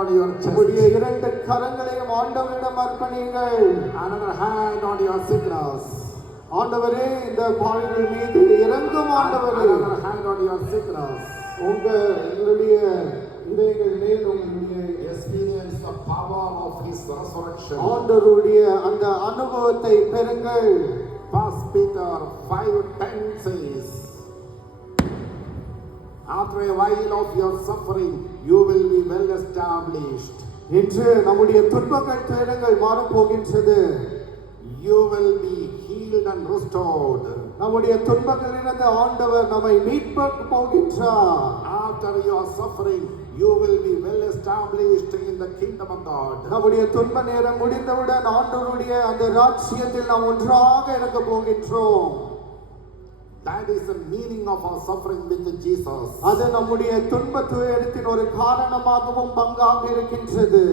on your chest. உங்களுடைய இரண்டு கரங்களையும் ஆண்டவரிடம் அர்ப்பணியுங்கள். Another hand on your sickness. ஆண்டவரே இந்த பாவிகள் மீது இறங்கும் ஆண்டவரே. Another hand on your sickness. உங்களுடைய இதயங்கள் மேல் உங்களுடைய Experience the power of His resurrection. ஆண்டவருடைய அந்த அனுபவத்தை பெறுங்கள். 1 Peter 5:10 says, after a while of your suffering, you will be well established. இன்று நம்முடைய துன்பங்கள் துயரங்கள் மாறப் போகின்றது. You will be healed and restored. நம்முடைய துன்பங்களிலிருந்து ஆண்டவர் நம்மை மீட்ப போகின்றார். After your suffering, you will be well established in the kingdom of God. நம்முடைய துன்ப நேரம் முடிந்தவுடன் ஆண்டவருடைய அந்த ராஜ்யத்தில் நாம் ஒன்றாக இருக்க போகின்றோம். That is the meaning of our suffering with Jesus. அது நம்முடைய துன்ப துயரத்தின் ஒரு காரணமாகவும் பங்காக இருக்கின்றது.